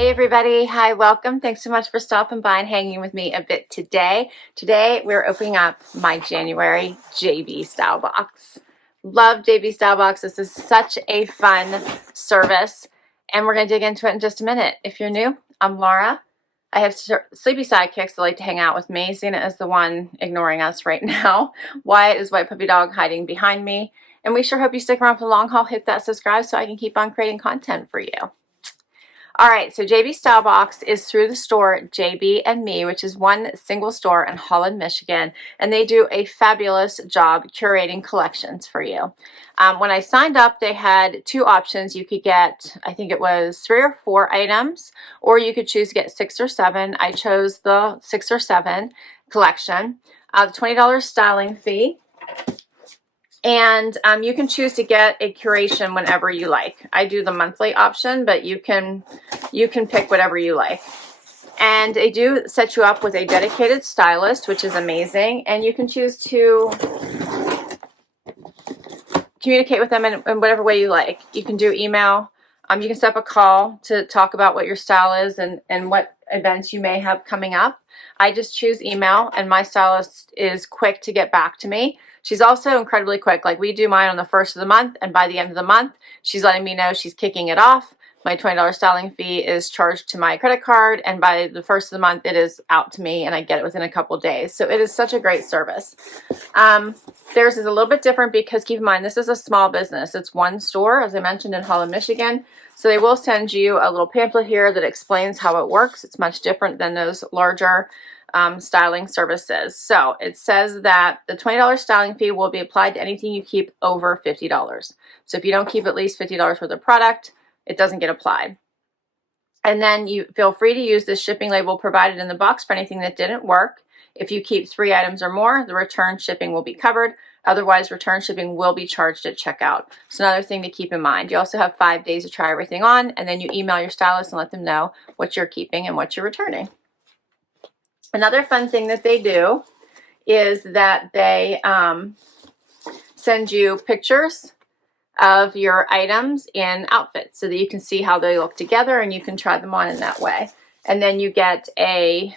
Hey everybody, hi, welcome. Thanks so much for stopping by and hanging with me a bit today. Today we're opening up my January JB Stylebox. Love JB Stylebox. This is such a fun service and we're going to dig into it in just a minute. If you're new, I'm Laura. I have sleepy sidekicks that like to hang out with me. Zina is the one ignoring us right now. Wyatt is white puppy dog hiding behind me. And we sure hope you stick around for the long haul. Hit that subscribe so I can keep on creating content for you. All right, so JB Stylebox is through the store JB and Me, which is one single store in Holland, Michigan, and they do a fabulous job curating collections for you. When I signed up, they had two options. You could get, I think it was 3 or 4 items, or you could choose to get 6 or 7. I chose the 6 or 7 collection. The $20 styling fee. And you can choose to get a curation whenever you like. I do the monthly option, but you can pick whatever you like. And they do set you up with a dedicated stylist, which is amazing. And you can choose to communicate with them in whatever way you like. You can do email. You can set up a call to talk about what your style is and what events you may have coming up. I just choose email, and my stylist is quick to get back to me. She's also incredibly quick. Like, we do mine on the 1st of the month, and by the end of the month, she's letting me know she's kicking it off. My $20 styling fee is charged to my credit card, and by the 1st of the month, it is out to me, and I get it within a couple days. So it is such a great service. Theirs is a little bit different because, keep in mind, this is a small business. It's one store, as I mentioned, in Holland, Michigan. So they will send you a little pamphlet here that explains how it works. It's much different than those larger styling services. So it says that the $20 styling fee will be applied to anything you keep over $50. So if you don't keep at least $50 worth of product, it doesn't get applied. And then you feel free to use this shipping label provided in the box for anything that didn't work. If you keep 3 items or more, the return shipping will be covered. Otherwise, return shipping will be charged at checkout. So another thing to keep in mind. You also have 5 days to try everything on, and then you email your stylist and let them know what you're keeping and what you're returning. Another fun thing that they do is that they send you pictures of your items in outfits so that you can see how they look together and you can try them on in that way. And then you get a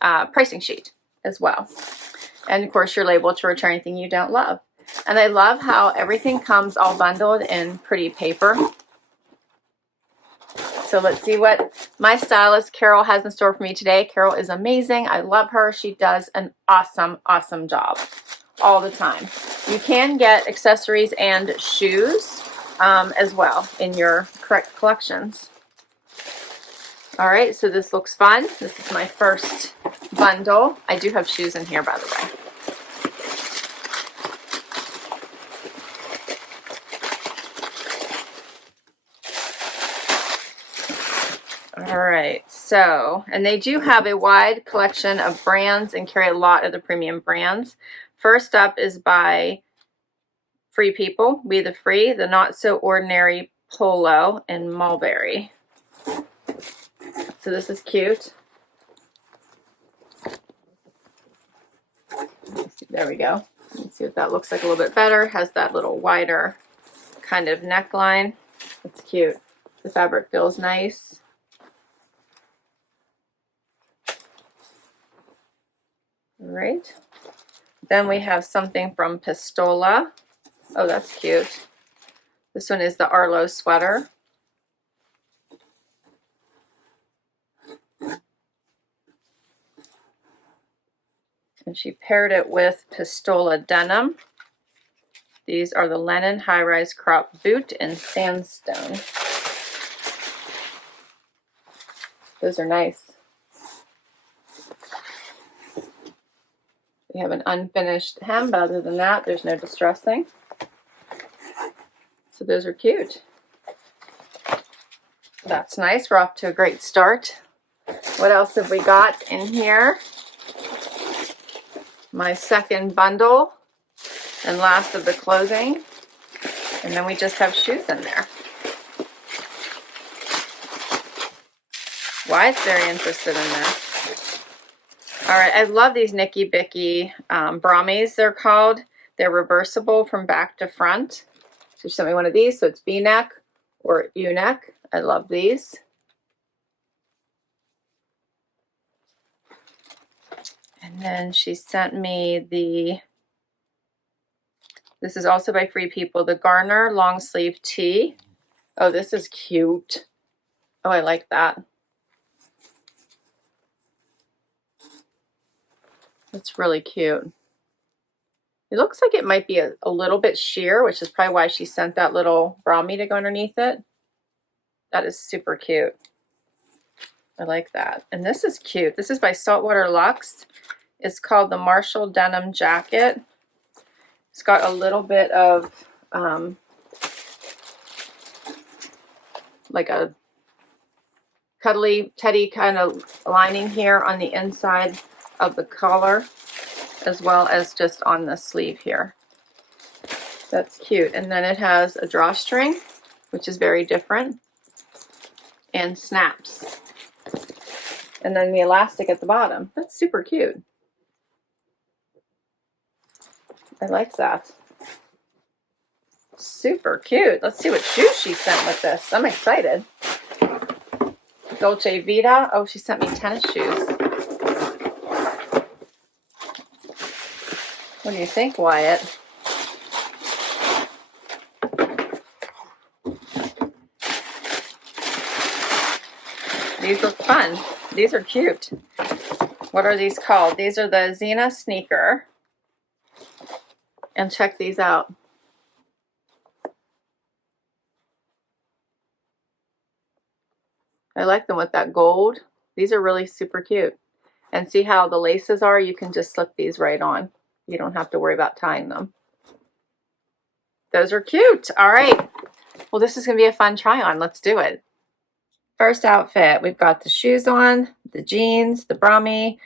pricing sheet as well. And of course, your label to return anything you don't love. And I love how everything comes all bundled in pretty paper. So let's see what my stylist, Carol, has in store for me today. Carol is amazing. I love her. She does an awesome, awesome job all the time. You can get accessories and shoes as well in your correct collections. All right, so this looks fun. This is my first bundle. I do have shoes in here, by the way. All right, so, and they do have a wide collection of brands and carry a lot of the premium brands. First up is by Free People, We the Free, the Not So Ordinary Polo in Mulberry. So this is cute. There we go. Let's see what that looks like a little bit better. Has that little wider kind of neckline. It's cute. The fabric feels nice. All right. Then we have something from Pistola. Oh, that's cute. This one is the Arlo sweater. And she paired it with Pistola Denim. These are the Lennon high-rise crop boot in sandstone. Those are nice. We have an unfinished hem, but other than that, there's no distressing. So those are cute. That's nice. We're off to a great start. What else have we got in here? My second bundle and last of the clothing. And then we just have shoes in there. Wyatt's very interested in this. All right, I love these Nikibiki Bramis, they're called. They're reversible from back to front. So she sent me one of these, so it's V-neck or U-neck. I love these. then she sent me this is also by Free People, the Garner long sleeve tee. Oh, this is cute. Oh, I like that. It's really cute. It looks like it might be a little bit sheer, which is probably why she sent that little Brami to go underneath it. That is super cute. I like that. And this is cute. This is by Saltwater Luxe. It's called the Marshal Denim Jacket. It's got a little bit of like a cuddly teddy kind of lining here on the inside of the collar, as well as just on the sleeve here. That's cute. And then it has a drawstring, which is very different, and snaps. And then the elastic at the bottom. That's super cute. I like that. Super cute. Let's see what shoes she sent with this. I'm excited. Dolce Vita. Oh, she sent me tennis shoes. What do you think, Wyatt? These look fun. These are cute. What are these called? These are the Zina Sneaker. And check these out. I like them with that gold. These are really super cute. And see how the laces are? You can just slip these right on. You don't have to worry about tying them. Those are cute. All right. Well, this is going to be a fun try on. Let's do it. First outfit, we've got the shoes on, the jeans, the Brami,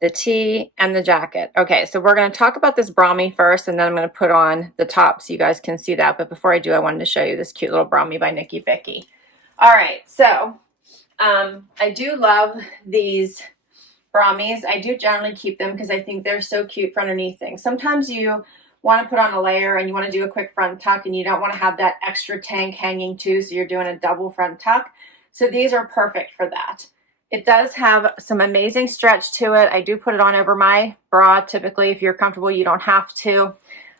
the tee, and the jacket. Okay, so we're going to talk about this Brami first, and then I'm going to put on the top so you guys can see that. But before I do, I wanted to show you this cute little Brami by Nikibiki. All right, so I do love these Bramis. I do generally keep them because I think they're so cute for underneath things. Sometimes you want to put on a layer and you want to do a quick front tuck and you don't want to have that extra tank hanging too, so you're doing a double front tuck. So these are perfect for that. It does have some amazing stretch to it. I do put it on over my bra. Typically, if you're comfortable, you don't have to.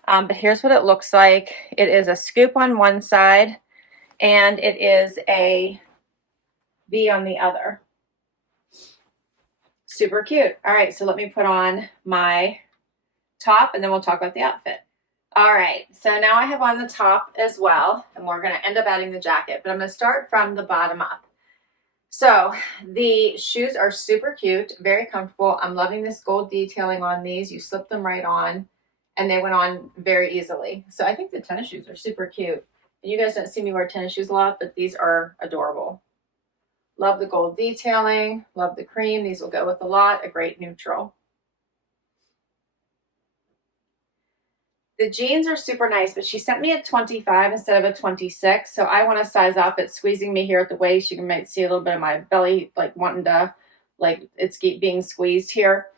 But here's what it looks like. It is a scoop on one side and it is a V on the other. Super cute. All right, so let me put on my top and then we'll talk about the outfit. All right, so now I have on the top as well, and we're going to end up adding the jacket, but I'm going to start from the bottom up. So the shoes are super cute, very comfortable. I'm loving this gold detailing on these. You slip them right on, and they went on very easily. So I think the tennis shoes are super cute. And you guys don't see me wear tennis shoes a lot, but these are adorable. Love the gold detailing, love the cream. These will go with a lot, a great neutral. The jeans are super nice, but she sent me a 25 instead of a 26, so I want to size up. It's squeezing me here at the waist. You might see a little bit of my belly, like wanting to, like it's being squeezed here,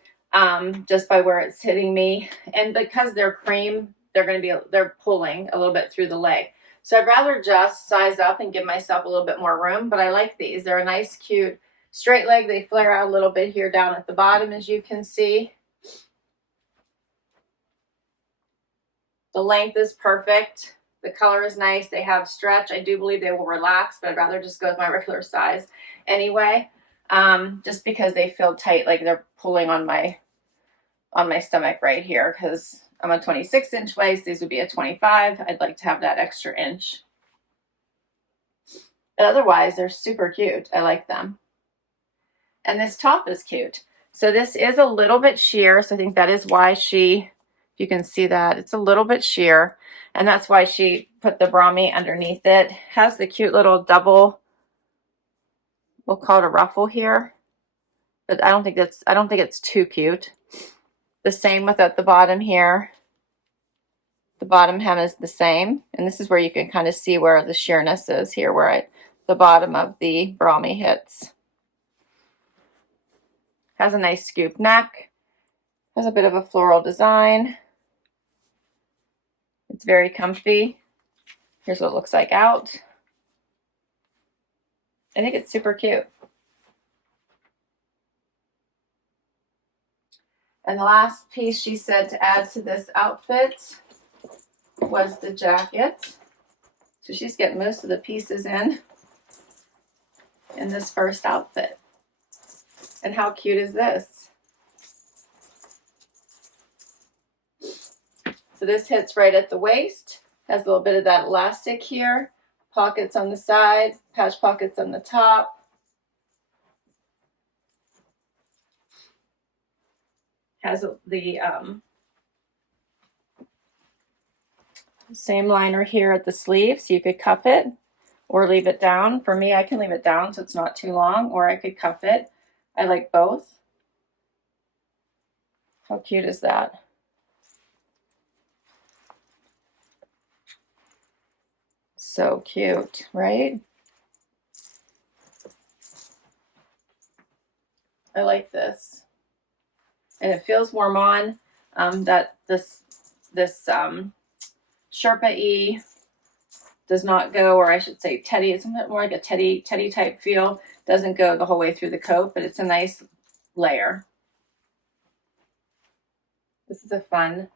just by where it's hitting me. And because they're cream, they're pulling a little bit through the leg. So I'd rather just size up and give myself a little bit more room, but I like these. They're a nice, cute, straight leg. They flare out a little bit here down at the bottom, as you can see. The length is perfect. The color is nice. They have stretch. I do believe they will relax, but I'd rather just go with my regular size anyway, just because they feel tight, like they're pulling on my stomach right here, because I'm a 26-inch waist. These would be a 25. I'd like to have that extra inch. But otherwise, they're super cute. I like them. And this top is cute. So this is a little bit sheer, so I think that is why you can see that it's a little bit sheer, and that's why she put the Brami underneath it. Has the cute little double, we'll call it a ruffle here, but I don't think it's too cute. The same with at the bottom here. The bottom hem is the same, and this is where you can kind of see where the sheerness is here, where the bottom of the Brami hits. Has a nice scoop neck. Has a bit of a floral design. It's very comfy. Here's what it looks like out. I think it's super cute. And the last piece she said to add to this outfit was the jacket. So she's getting most of the pieces in this first outfit. And how cute is this? So this hits right at the waist, has a little bit of that elastic here, pockets on the side, patch pockets on the top. Has the same liner here at the sleeve, so you could cuff it or leave it down. For me, I can leave it down so it's not too long, or I could cuff it. I like both. How cute is that? So cute, right? I like this. And it feels warm on. That this Sherpa-y does not go, or I should say teddy, it's more like a teddy type feel. Doesn't go the whole way through the coat, but it's a nice layer. This is a fun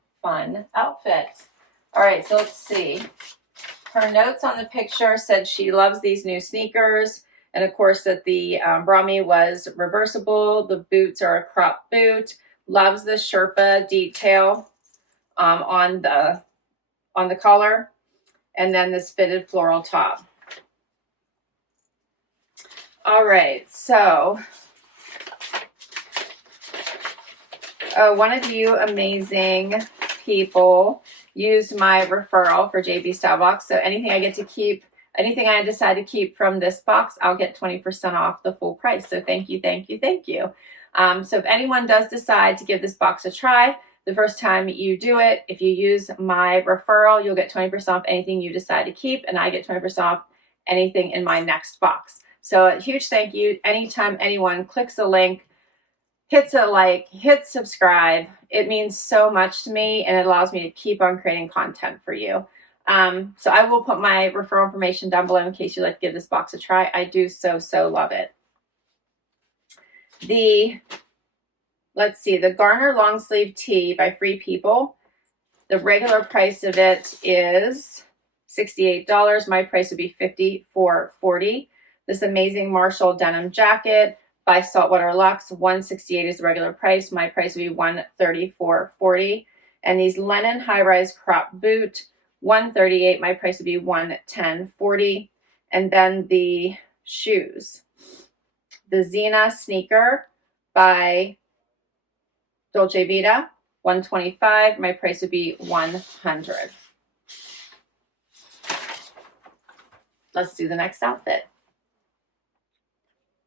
outfit. All right, so let's see. Her notes on the picture said she loves these new sneakers, and of course that the Brami was reversible. The boots are a crop boot. Loves the Sherpa detail on the collar, and then this fitted floral top. All right, so one of you amazing people used my referral for JB Stylebox. So anything I get to keep, anything I decide to keep from this box, I'll get 20% off the full price. So thank you, thank you, thank you. So if anyone does decide to give this box a try, the first time you do it, if you use my referral, you'll get 20% off anything you decide to keep, and I get 20% off anything in my next box. So a huge thank you. Anytime anyone clicks a link, hits a like, hits subscribe, it means so much to me, and it allows me to keep on creating content for you. So I will put my referral information down below in case you'd like to give this box a try. I do so love it. Let's see, the Garner long sleeve tee by Free People. The regular price of it is $68. My price would be $54.40. This amazing Marshal denim jacket by Saltwater Luxe, $168 is the regular price. My price would be $134.40. And these Lennon high-rise crop boot, $138. My price would be $110.40. And then the shoes, the Zina Sneaker by Dolce Vita, $125. My price would be $100. Let's do the next outfit.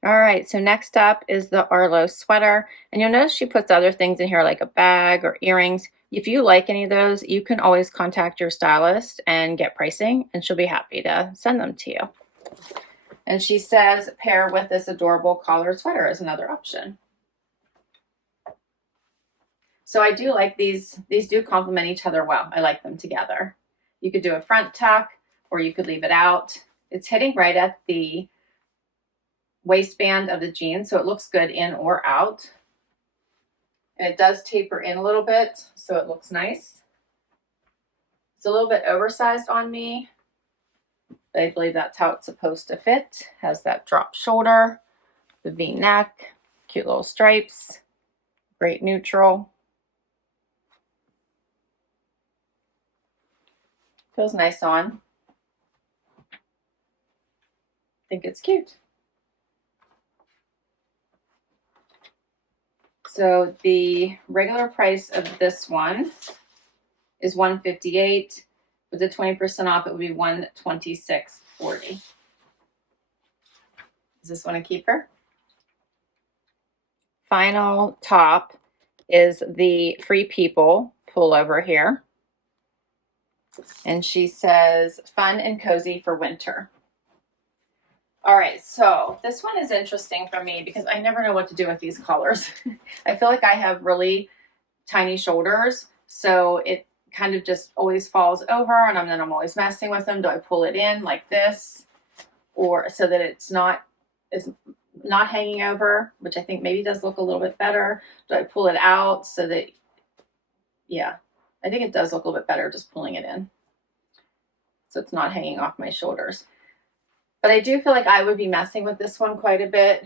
All right, so next up is the Arlo sweater. And you'll notice she puts other things in here like a bag or earrings. If you like any of those, you can always contact your stylist and get pricing, and she'll be happy to send them to you. And she says pair with this adorable collared sweater as another option. So I do like these. These do complement each other well. I like them together. You could do a front tuck, or you could leave it out. It's hitting right at the waistband of the jeans, so it looks good in or out. And it does taper in a little bit, so it looks nice. It's a little bit oversized on me, but I believe that's how it's supposed to fit. Has that drop shoulder, the V-neck, cute little stripes, great neutral. Feels nice on. I think it's cute. So the regular price of this one is $158. With the 20% off, it would be $126.40. Is this one a keeper? Final top is the Free People pullover here. And she says, fun and cozy for winter. All right, so this one is interesting for me because I never know what to do with these colors. I feel like I have really tiny shoulders, so it kind of just always falls over, and then I'm always messing with them. Do I pull it in like this, or so that it's not as not hanging over, which I think maybe does look a little bit better. Do I pull it out so that, yeah, I think it does look a little bit better just pulling it in. So it's not hanging off my shoulders. But I do feel like I would be messing with this one quite a bit.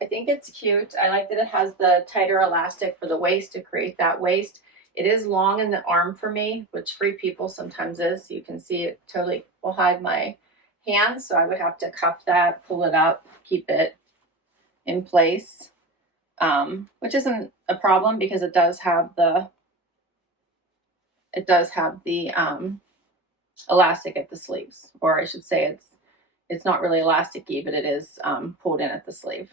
I think it's cute. I like that it has the tighter elastic for the waist to create that waist. It is long in the arm for me, which Free People sometimes is. You can see it totally will hide my hands, so I would have to cuff that, pull it up, keep it in place, which isn't a problem because it does have the elastic at the sleeves, or I should say it's not really elasticy, but it is pulled in at the sleeve.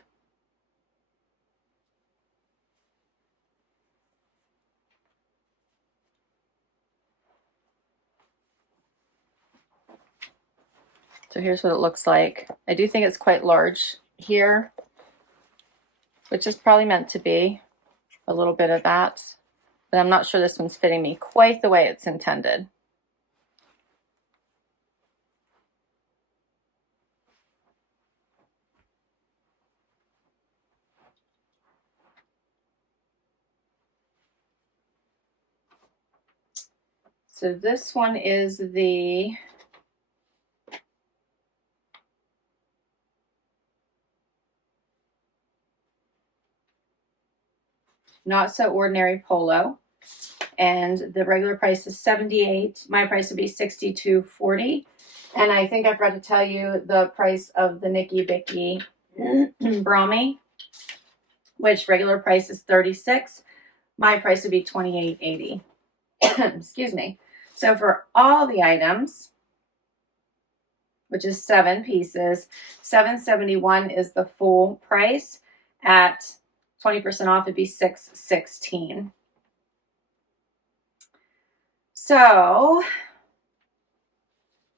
So here's what it looks like. I do think it's quite large here, which is probably meant to be a little bit of that, but I'm not sure this one's fitting me quite the way it's intended. So this one is the Not So Ordinary Polo, and the regular price is $78. My price would be $62.40. And I think I forgot to tell you the price of the Nikibiki Brami, which regular price is $36. My price would be $28.80. Excuse me. So for all the items, which is 7 pieces, $771 is the full price. At 20% off, it'd be $616. So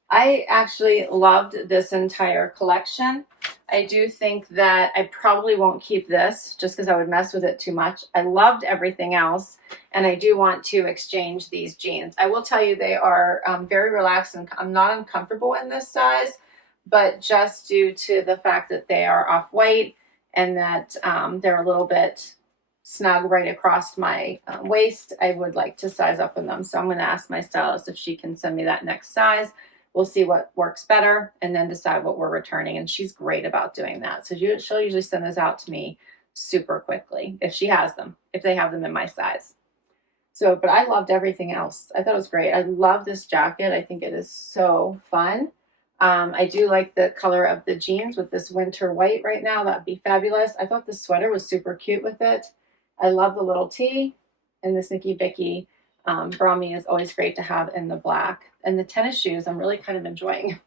I actually loved this entire collection. I do think that I probably won't keep this just because I would mess with it too much. I loved everything else, and I do want to exchange these jeans. I will tell you they are very relaxed, and I'm not uncomfortable in this size, but just due to the fact that they are off-white and that they're a little bit snug right across my waist, I would like to size up in them. So I'm going to ask my stylist if she can send me that next size. We'll see what works better and then decide what we're returning. And she's great about doing that. So she'll usually send those out to me super quickly if she has them, if they have them in my size. So, but I loved everything else. I thought it was great. I love this jacket. I think it is so fun. I do like the color of the jeans with this winter white right now. That'd be fabulous. I thought the sweater was super cute with it. I love the little tee, and this Nikibiki Brami is always great to have in the black. And the tennis shoes, I'm really kind of enjoying.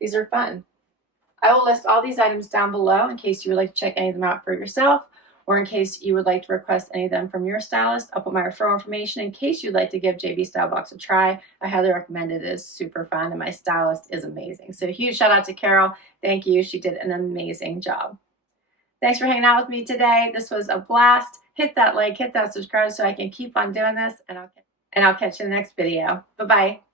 These are fun. I will list all these items down below in case you would like to check any of them out for yourself, or in case you would like to request any of them from your stylist. I'll put my referral information in case you'd like to give JB Stylebox a try. I highly recommend it. It is super fun, and my stylist is amazing. So a huge shout out to Carol. Thank you. She did an amazing job. Thanks for hanging out with me today. This was a blast. Hit that like, hit that subscribe so I can keep on doing this, and I'll catch you in the next video. Bye-bye.